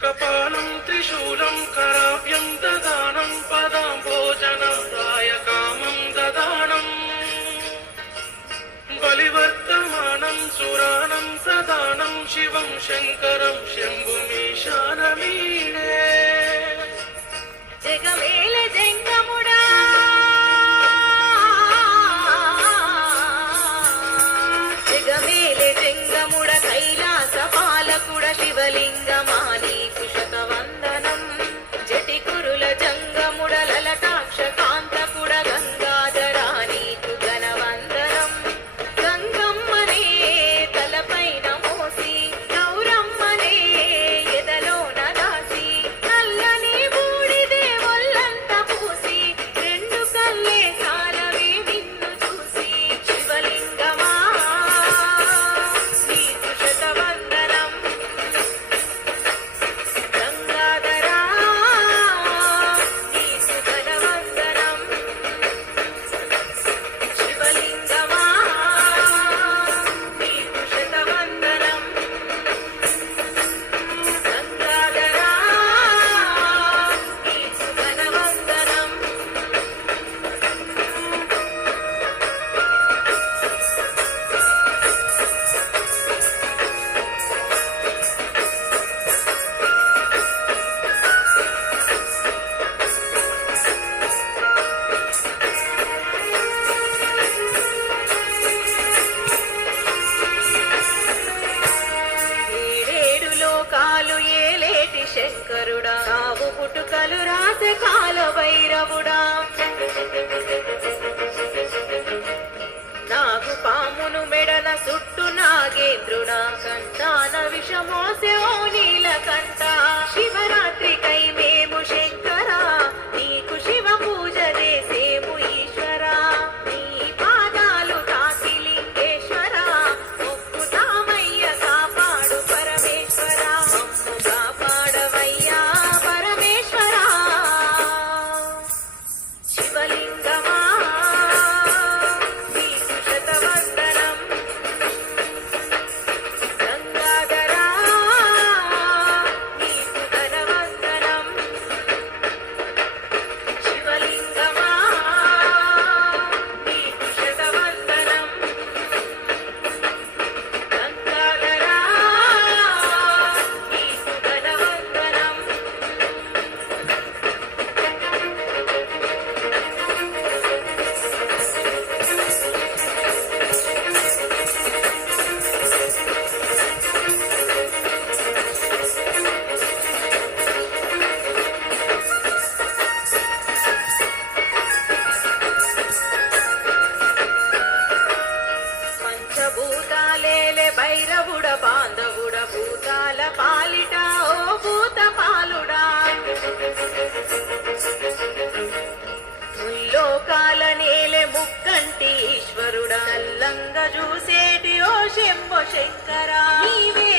కపాలం త్రిశూలం కరాభ్యం దదానం పదాంభోజనాయ కామం దదానం బలివర్తమానం సురానం ప్రదానం శివం శంకరం శంభుమీశానమీడే జగమేల జంగముడా జగమేల జంగముడ కైలాస పాలకుడ శివలింగమాని కుశత వందనం జటి కురుల జంగముడ లలటాక్ష కాంతకుడ గంగాధరాని ఘన వందనం గంగమ్మనే తలపైన మోసి గౌరమ్మనే ఎదలోన దాసి నల్లని బూడిదే ఒళ్ళంత పూసి రెండు కల్లే సాలవే నిన్ను చూసి శివలింగమా నీకు శతవందనం గంగాధరా నీకు ఘనవందనం శివలింగమా నీకు శతవందనం గంగాధరా నీకు ఘనవందనం ఏడేడు లోకాలు ఏలేటి శంకరుడా కావు పుట్టుకలు రాసే కాల భైరవుడా నాగు పామును మెడన సుట్టు నాగేంద్రుడా కంటాన విషమోసే ఓ నీలకంఠ శివరాత్రికై మేము శంకరా నీకు శివ పూజ చేసేము ఈశ్వరా నీ పాదాలు తాకి లింగేశ్వరా మొక్కుతామయ్య కాపాడు పరమేశ్వరా మమ్ము కాపాడవయ్యా పరమేశ్వరా శివలింగమా నీకు శతవందనం గంగాధరా నీకు ఘనవందనం శివలింగమా నీకు శతవందనం గంగాధరా నీకు ఘనవందనం పంచభూతాలేలే భైరవుడ బాంధవుడ భూతాల పాలిట ఓ భూత పాలుడా ముల్లోకాల నేలే ముక్కంటి ఈశ్వరుడా నల్లంగా చూసేటి ఓ శంభో శంకరా నీవే